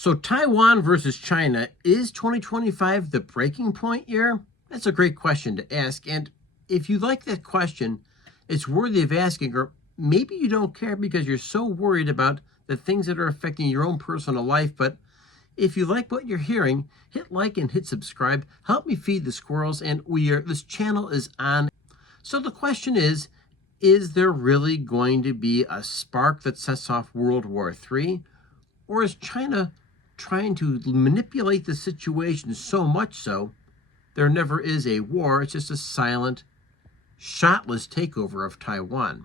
So Taiwan versus China, is 2025 the breaking point year? That's a great question to ask. And if you like that question, it's worthy of asking, or maybe you don't care because you're so worried about the things that are affecting your own personal life. But if you like what you're hearing, hit like and hit subscribe. Help me feed the squirrels. And this channel is on. So the question is there really going to be a spark that sets off World War III? Or is China trying to manipulate the situation so much so there never is a war? It's just a silent, shotless takeover of Taiwan.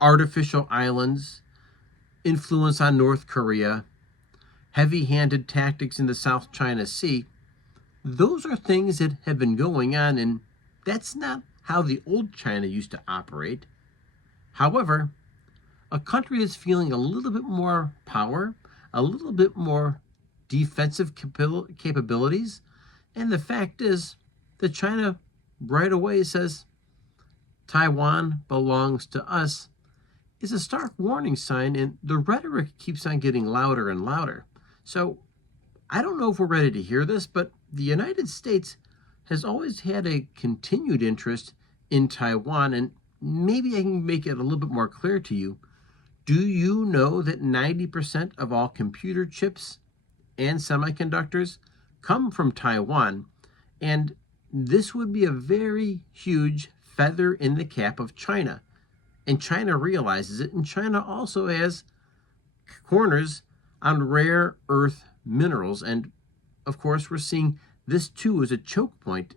Artificial islands, influence on North Korea, heavy-handed tactics in the South China Sea. Those are things that have been going on, and that's not how the old China used to operate. However, a country that's feeling a little bit more power, a little bit more defensive capabilities, and the fact is that China right away says Taiwan belongs to us, is a stark warning sign, and the rhetoric keeps on getting louder and louder. So I don't know if we're ready to hear this, but the United States has always had a continued interest in Taiwan, and maybe I can make it a little bit more clear to you. Do you know that 90% of all computer chips and semiconductors come from Taiwan? And this would be a very huge feather in the cap of China. And China realizes it, and China also has corners on rare earth minerals. And of course, we're seeing this too as a choke point.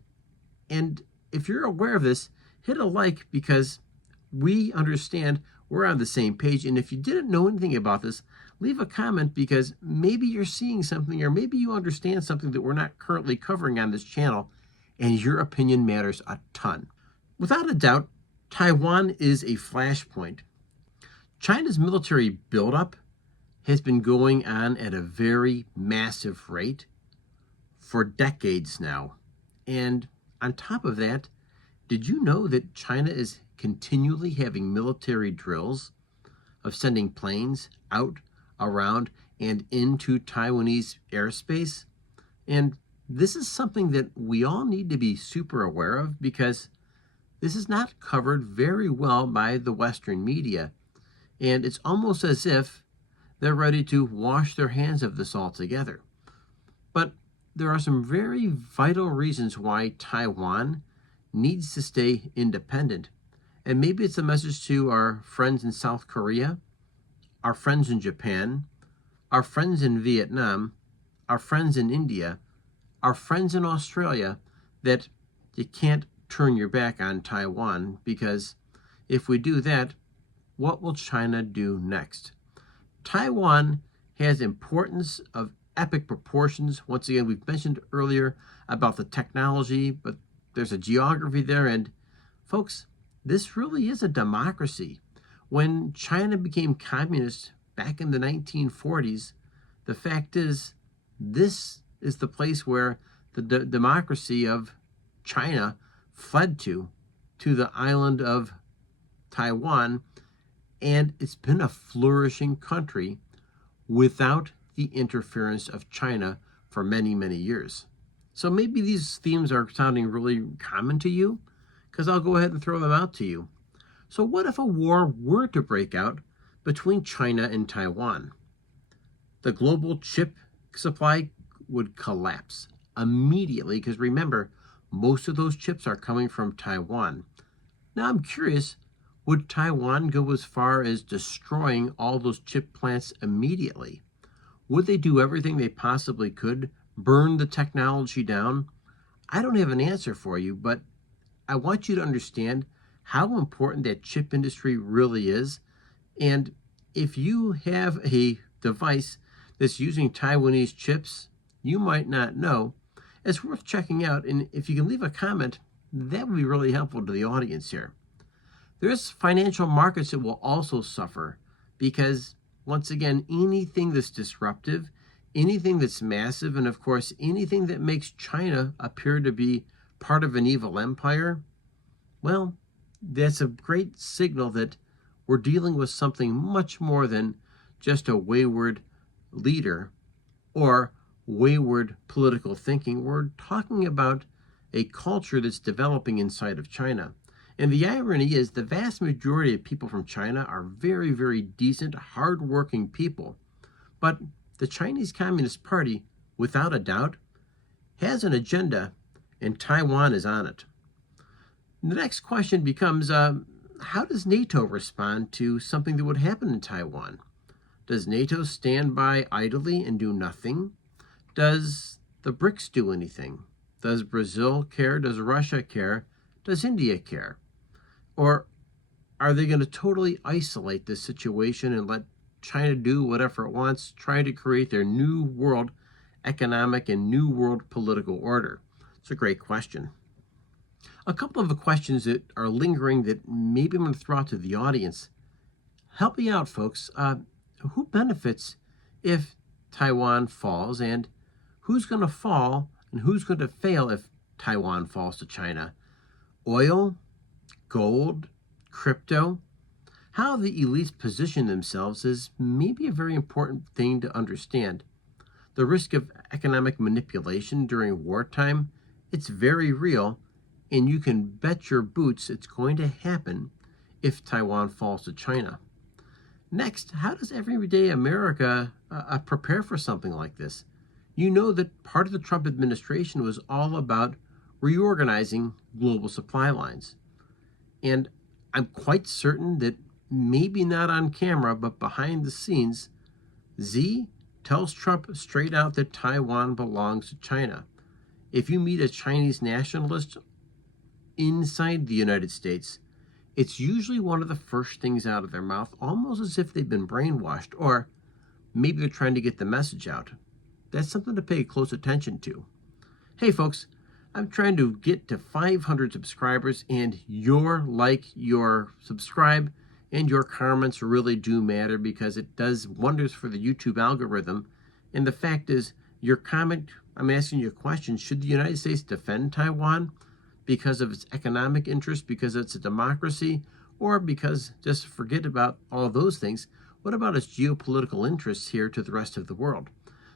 And if you're aware of this, hit a like, because we understand we're on the same page. And if you didn't know anything about this, leave a comment, because maybe you're seeing something, or maybe you understand something that we're not currently covering on this channel, and your opinion matters a ton. Without a doubt, Taiwan is a flashpoint. China's military buildup has been going on at a very massive rate for decades now. And on top of that, did you know that China is continually having military drills of sending planes out, around, and into Taiwanese airspace? And this is something that we all need to be super aware of, because this is not covered very well by the Western media. And it's almost as if they're ready to wash their hands of this altogether. But there are some very vital reasons why Taiwan needs to stay independent. And maybe it's a message to our friends in South Korea, our friends in Japan, our friends in Vietnam, our friends in India, our friends in Australia, that you can't turn your back on Taiwan, because if we do that, what will China do next? Taiwan has importance of epic proportions. Once again, we've mentioned earlier about the technology, but there's a geography there. And folks, this really is a democracy. When China became communist back in the 1940s, the fact is, this is the place where the democracy of China fled to the island of Taiwan. And it's been a flourishing country without the interference of China for many, many years. So maybe these themes are sounding really common to you, because I'll go ahead and throw them out to you. So what if a war were to break out between China and Taiwan? The global chip supply would collapse immediately, because remember, most of those chips are coming from Taiwan. Now I'm curious, would Taiwan go as far as destroying all those chip plants immediately? Would they do everything they possibly could, burn the technology down? I don't have an answer for you, but I want you to understand how important that chip industry really is. And if you have a device that's using Taiwanese chips you might not know, it's worth checking out. And if you can leave a comment, that would be really helpful to the audience here. There's financial markets that will also suffer, because once again, anything that's disruptive, anything that's massive, and of course, anything that makes China appear to be part of an evil empire, well, that's a great signal that we're dealing with something much more than just a wayward leader or wayward political thinking. We're talking about a culture that's developing inside of China. And the irony is the vast majority of people from China are very, very decent, hardworking people. But the Chinese Communist Party, without a doubt, has an agenda, and Taiwan is on it. The next question becomes, how does NATO respond to something that would happen in Taiwan? Does NATO stand by idly and do nothing? Does the BRICS do anything? Does Brazil care? Does Russia care? Does India care? Or are they going to totally isolate this situation and let China do whatever it wants, trying to create their new world economic and new world political order? It's a great question. A couple of the questions that are lingering that maybe I'm going to throw out to the audience. Help me out, folks. Who benefits if Taiwan falls, and who's going to fall and who's going to fail if Taiwan falls to China? Oil, gold, crypto? How the elites position themselves is maybe a very important thing to understand. The risk of economic manipulation during wartime, it's very real, and you can bet your boots it's going to happen if Taiwan falls to China. Next, how does everyday America prepare for something like this? You know that part of the Trump administration was all about reorganizing global supply lines. And I'm quite certain that maybe not on camera, but behind the scenes, Xi tells Trump straight out that Taiwan belongs to China. If you meet a Chinese nationalist inside the United States, it's usually one of the first things out of their mouth, almost as if they've been brainwashed, or maybe they're trying to get the message out. That's something to pay close attention to. Hey folks, I'm trying to get to 500 subscribers, and your like, your subscribe, and your comments really do matter because it does wonders for the YouTube algorithm. And the fact is, your comment, I'm asking you a question, should the United States defend Taiwan because of its economic interest, because it's a democracy, or because, just forget about all those things, what about its geopolitical interests here to the rest of the world?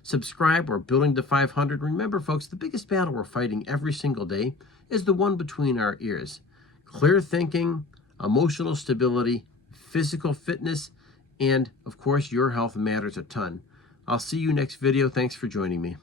Subscribe. We're building to 500. Remember, folks, the biggest battle we're fighting every single day is the one between our ears. Clear thinking, emotional stability, physical fitness, and, of course, your health matters a ton. I'll see you next video. Thanks for joining me.